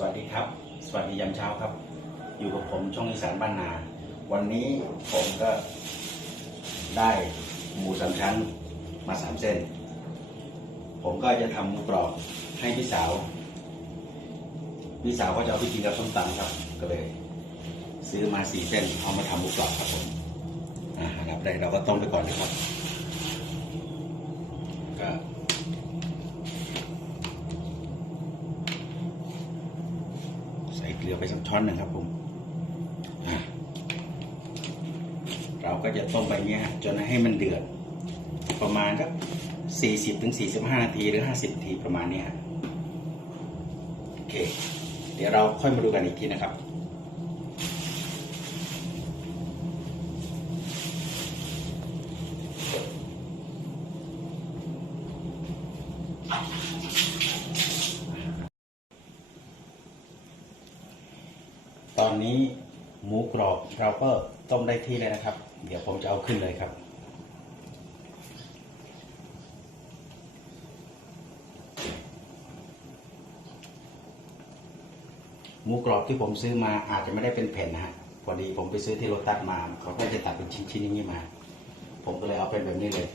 สวัสดีครับ สวัสดียามเช้าครับ อยู่กับผมช่องอีสานบ้านนา วันนี้ผมก็ได้หมูสามชั้นมาสามเส้น ผมก็จะทำหมูกรอบให้พี่สาว พี่สาวก็จะเอาไปกินกับส้มตำครับ ก็เลย ซื้อมาสี่เส้นเอามาทำหมูกรอบครับผมอ่าอันดับแรกเราก็ต้มไปก่อนนะครับก็ ใส่เกลือ ไปสักช้อนหนึ่งครับผมเราก็จะต้มไปเนี้ยจนให้มันเดือด ประมาณสักสี่สิบถึงสี่สิบห้านาทีหรือห้าสิบนาทีประมาณนี้ครับโอเค เดี๋ยวเราค่อยมาดูกันอีกทีนะครับ ตอนนี้หมูกรอบ เราก็ต้มได้ที่เลยนะครับ เดี๋ยวผมจะเอาขึ้นเลยครับ หมูกรอบที่ผมซื้อมาอาจจะไม่ได้เป็นแผ่นนะฮะพอดีผมไปซื้อที่โรตัสมาเขาก็จะตัดเป็นชิ้นๆอย่างนี้มา ผมก็เลยเอาเป็นแบบนี้เลย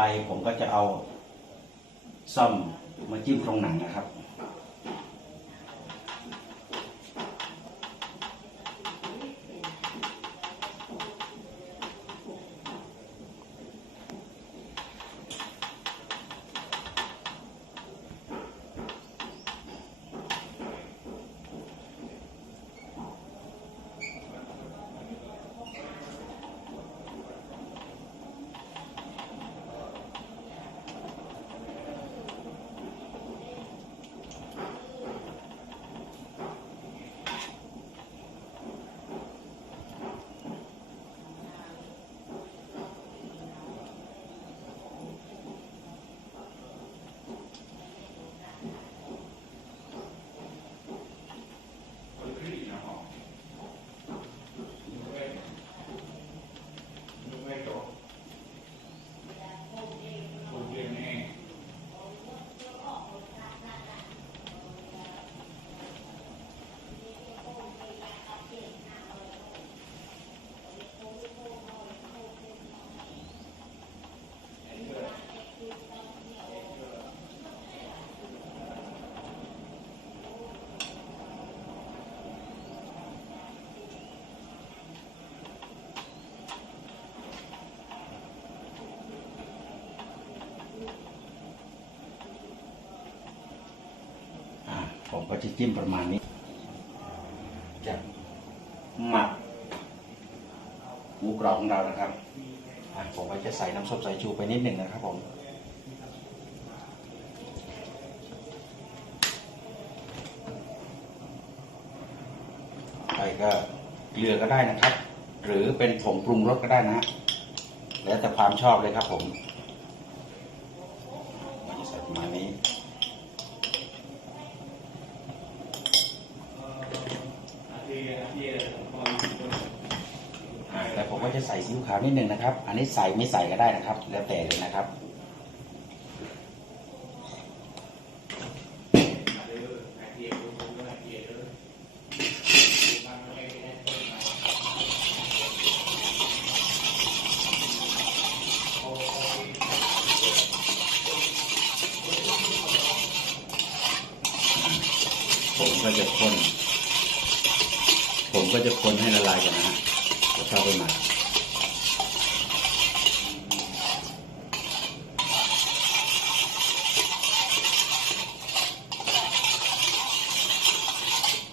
ไปผมก็จะเอาซ่อมมาจิ้มตรงหนังนะครับ อ่า ผมก็จะจิ้มประมาณนี้ จะหมักหมูกรอบของเรานะครับผมก็จะใส่น้ำส้มสายชูไปนิดหนึ่งนะครับผมไปก็เกลือก็ได้นะครับ หรือเป็นผงปรุงรสก็ได้นะฮะแล้วแต่ความชอบเลยครับผมใส่ประมาณนี้ อ่าแต่ผมก็จะใส่ซีอิ๊วขาวนิดนึงนะครับ อันนี้ใส่ไม่ใส่ก็ได้นะครับ แล้วแต่เลยนะครับผมก็จะคนผมก็จะคนให้ละลายก่อนนะฮะเดี๋ยวเข้าไปหมัก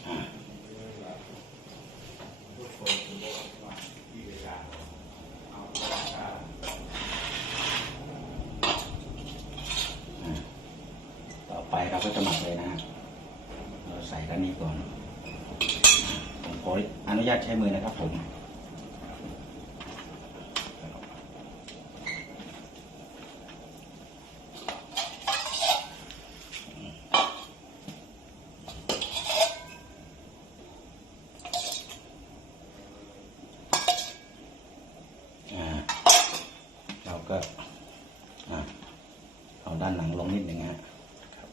อ่าอ่าต่อไปเราก็จะหมักเลยนะฮะเราใส่ด้านนี้ก่อน ผมข ออนุญาตใช้มือนะครับผม ก็อะเอาด้านหลังลงนิดหนึ่งฮะครับ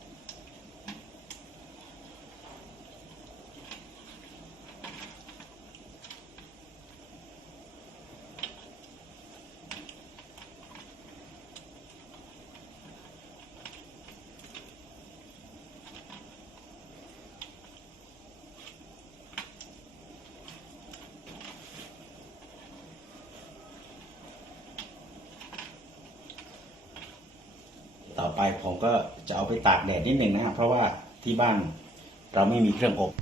ต่อไปผมก็จะเอาไปตากแดดนิดหนึ่งนะครับเพราะว่าที่บ้านเราไม่มีเครื่องอบ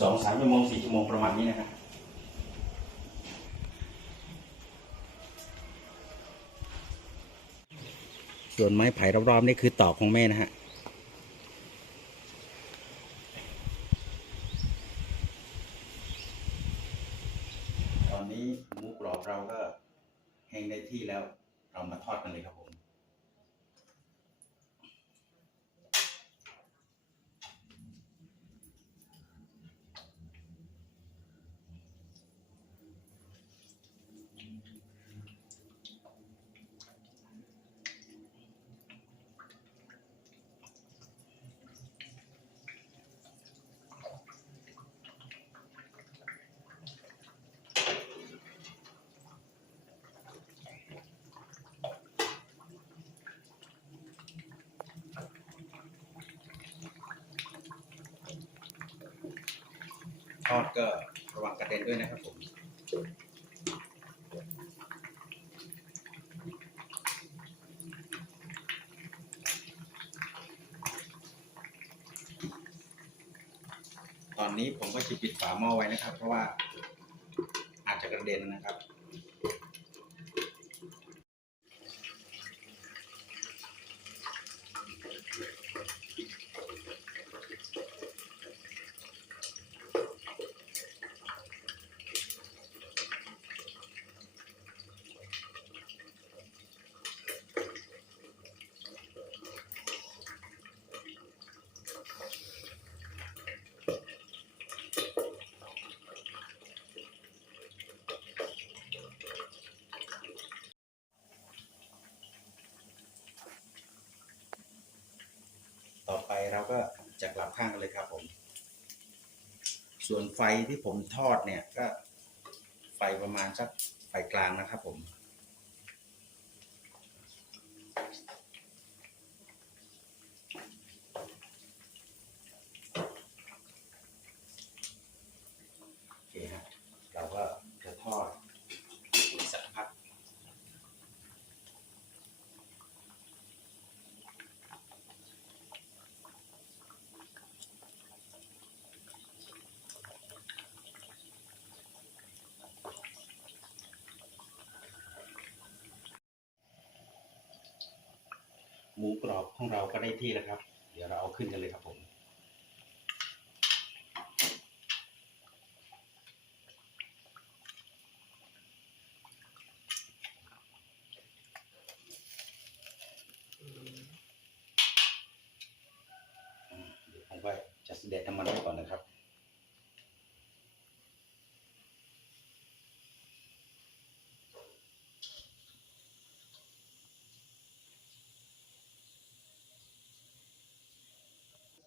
สองสามชั่วโมงสี่ชั่วโมงประมาณนี้นะครับส่วนไม้ไผ่รอบๆนี่คือตอกของแม่นะฮะตอนนี้หมูกรอบเราก็แห้งได้ที่แล้วเรามาทอดกันเลยครับผม ทอดก็ระวังกระเด็นด้วยนะครับผมตอนนี้ผมก็จะปิดฝาหม้อไว้นะครับ เพราะว่าอาจจะกระเด็นนะครับ ต่อไป เราก็จะกลับข้างกันเลยครับผม ส่วนไฟที่ผมทอดเนี่ยก็ไฟประมาณสักไฟกลางนะครับผม โอเคฮะ เราก็จะทอดอีกสักพัก หมูกรอบของเราก็ได้ที่แล้วครับ เดี๋ยวเราเอาขึ้นกันเลยครับผม เดี๋ยวผมก็จะเด็ดน้ำมันไว้ก่อนนะครับ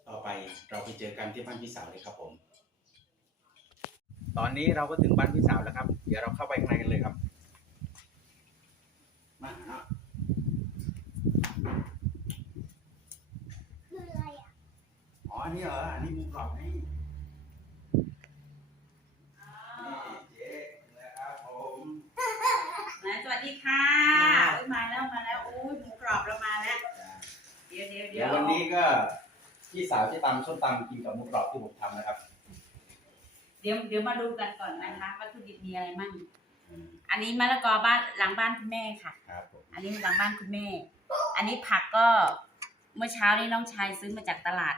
ต่อไป เราไปเจอกันที่บ้านพี่สาวเลยครับผม ตอนนี้เราก็ถึงบ้านพี่สาวแล้วครับ เดี๋ยวเราเข้าไปข้างในกันเลยครับ มาเนาะคืออะไรอะ อ๋ออันนี้เหรออันนี้หมูกรอบนี่นี่เจ๊นะครับผม นะสวัสดีค่ะโอ้ยมาแล้วมาแล้วโอ้ยหมูกรอบเรามาแล้ว เดี๋ยวเดี๋ยว เดี๋ เดี๋ ย ยว ว วันนี้ก็ พี่สาวที่ตำส้มตำกินกับหมูกรอบที่ผมทำนะครับ เดี๋ยวเดี๋ยวมาดูกันก่อนนะคะวัตถุดิบมีอะไรมั่งอืมอันนี้มะละกอบ้านหลังบ้านคุณแม่ค่ะ ครับผมอันนี้หลังบ้านคุณแม่ อันนี้ผักก็เมื่อเช้านี้น้องชายซื้อมาจากตลาด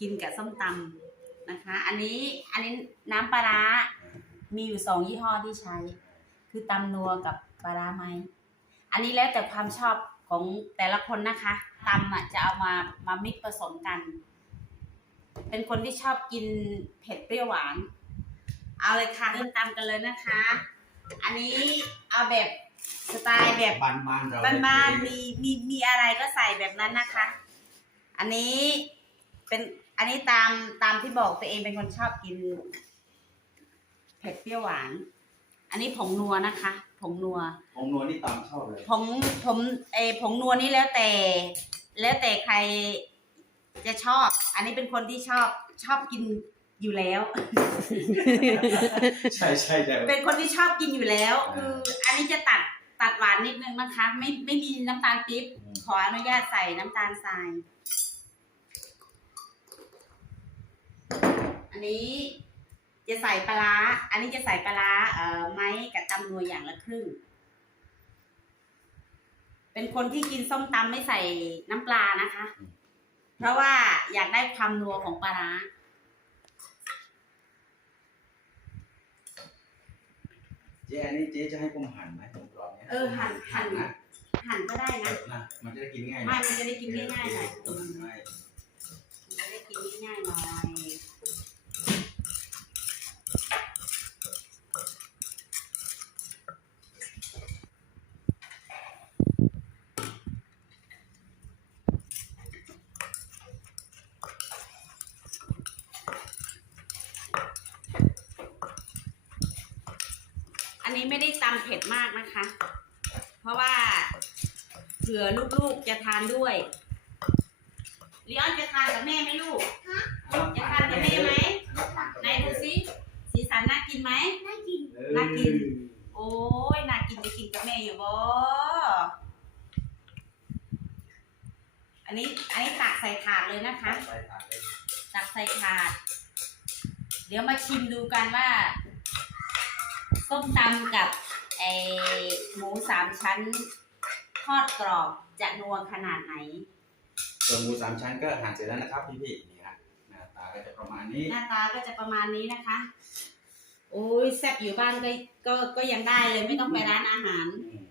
กินกับส้มตำนะคะ อันนี้อันนี้น้ำปลาร้ามีอยู่สองยี่ห้อที่ใช้ คือตำนัวกับปลาร้าไหมอันนี้แล้วแต่ความชอบ ของแต่ละคนนะคะตำอะจะเอามามามิกผสมกัน เป็นคนที่ชอบกินเผ็ดเปรี้ยวหวาน เอาเลยค่ะเริ่มตำกันเลยนะคะ อันนี้เอาแบบสไตล์แบบบ้านบ้านๆเราบ้านๆมีมีมีอะไรก็ใส่แบบนั้นนะคะ อันนี้เป็นอันนี้ตามตามที่บอกตัวเองเป็นคนชอบกิน เผ็ดเปรี้ยวหวาน อันนี้ผงนัวนะคะ ผงนัวผมนวลนี่ตามชอบเลยผงผมเออผงนัวนี่แล้วแต่ แล้วแต่ใครจะชอบ อันนี้เป็นคนที่ชอบชอบกินอยู่แล้ว ใช่ใช่แต่ เป็นคนที่ชอบกินอยู่แล้ว อ่า คืออันนี้จะตัดตัดหวานนิดนึงนะคะ ไม่ไม่มีน้ำตาลปิ๊บขออนุญาตใส่น้ำตาลทราย อันนี้ จะใส่ปลาร้าอันนี้จะใส่ปลาร้าเอ่อไม้กับตำนัวอย่างละครึ่ง เป็นคนที่กินส้มตำไม่ใส่น้ำปลานะคะ เพราะว่าอยากได้ความนัวของปลาร้าเจ๊อันนี้เจ๊จะให้ผมหั่นไหมผมกรอบเนี่ยเออหั่นหั่นนะหั่นก็ได้นะนะมันจะได้กินง่ายไม่มันจะได้กินง่ายๆหน่อยเออไม่มันจะได้กินง่ายๆหน่อย อั นนี้ไม่ได้ตำเผ็ดมากนะคะ เพราะว่าเผื่อลูกๆจะทานด้วยลีออนจะทานกับแม่ไหมลูกจะทานกับแม่ไหมไหนดูสิสีสันน่ากินไหมน่ากินน่ากิน โอ้ยน่ากินจะกินกับแม่อยู่บ่อันนี้อันนี้ตักใส่ถาดเลยนะคะใส่ถาดเลยตักใส่ถาด เดี๋ยวมาชิมดูกันว่า ส้มตำกับไอหมูสามชั้น ทอดกรอบจะนัวขนาดไหน ส่วนหมูสามชั้นก็หั่นเสร็จแล้วนะครับพี่ๆนี่ฮะหน้าตาก็จะประมาณนี้ หน้าตาก็จะประมาณนี้นะคะ โอ้ยแซ่บอยู่บ้านก็ก็ก็ยังได้เลยไม่ต้องไปร้านอาหารอืม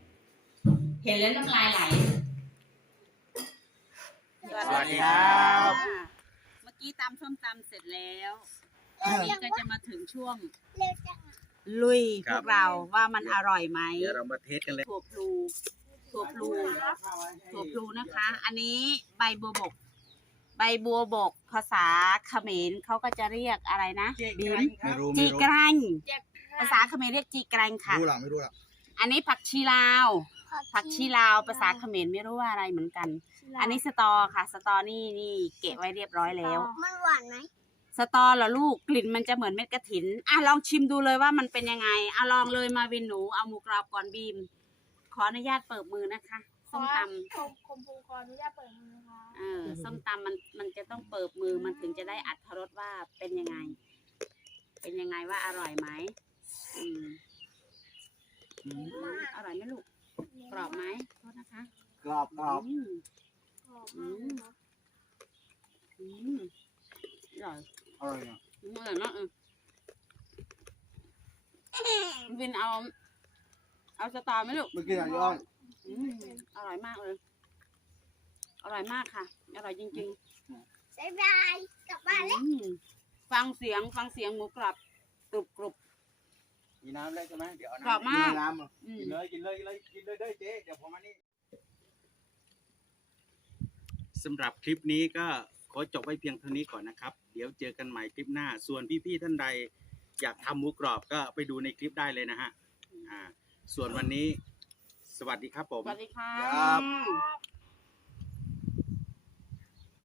เห็นแล้วน้ำลายไหลสวัสดีครับ เมื่อกี้ตำส้มตำเสร็จแล้วอันนี้ก็จะมาถึงช่วง เร็วจังอะ ลุยคพรับวกเราว่ามันอร่อยไหมเดี๋ยวเรามาเทสกันเลยถั่วพลูถั่วพลูถั่วพลูนะคะ อันนี้ใบบัวบก ใบบัวบกภาษาเขมรเขาก็จะเรียกอะไรนะบีมไม่รู้จีไม่รู้กรังเจ็บภาษาเขมรเรียกจีกรังค่ะ รู้หรอไม่รู้หรออันนี้ผักชีลาว ผักชีลาวภาษาเขมรไม่รู้ว่าอะไรเหมือนกัน อันนี้สตอค่ะ สตอนี่นี่เก็บไว้เรียบร้อยแล้ว มันหวานไหม สตอเหรอลูกกลิ่นมันจะเหมือนเม็ดกระถินอะลองชิมดูเลยว่ามันเป็นยังไงอะลองเลยมาวินหนูเอาหมูกรอบก่อนบีม ขออนุญาตเปิดมือนะคะส้มตผมผมปูก่อนอนุญาตเปิดมือค่ะำเออส้มตำมันมันจะต้องเปิดมือมันถึงจะได้อัตรสว่าเป็นยังไง เป็นยังไงว่าอร่อยไหมอืมอืมอร่อยไหมลูกกรอบไหมโทษนะคะ กรอบกรอบอืมกรอบมากเลยเนอะอืมอร่อย อร่อยอะอืมอร่อยมากเออวินเอา เอาสตอไหมลูก เมื่อกี้อะย้อนอืมอร่อยมากเลย อร่อยมากค่ะ อร่อยจริงบ๊ายบายกลับบ้านๆแล้ว อืมฟังเสียงฟังเสียงหมูกรอบกรุบกรุบ มีน้ำแล้วใช่ไหมเดี๋ยวเอากรอบมาก น้ำอะอืมกินเลยกินเลยกินเลยกินเลยเด้อเจ๊เดี๋ยวผมอันนี้สำหรับคลิปนี้ก็ข อจบไว้เพียงเท่านี้ก่อนนะครับ เดี๋ยวเจอกันใหม่คลิปหน้า ส่วนพี่ๆท่านใด อยากทำหมูกรอบก็ไปดูในคลิปได้เลยนะฮะอ่าส่วนวันนี้ สวัสดีครับผม สวัสดีค่ะครับครับ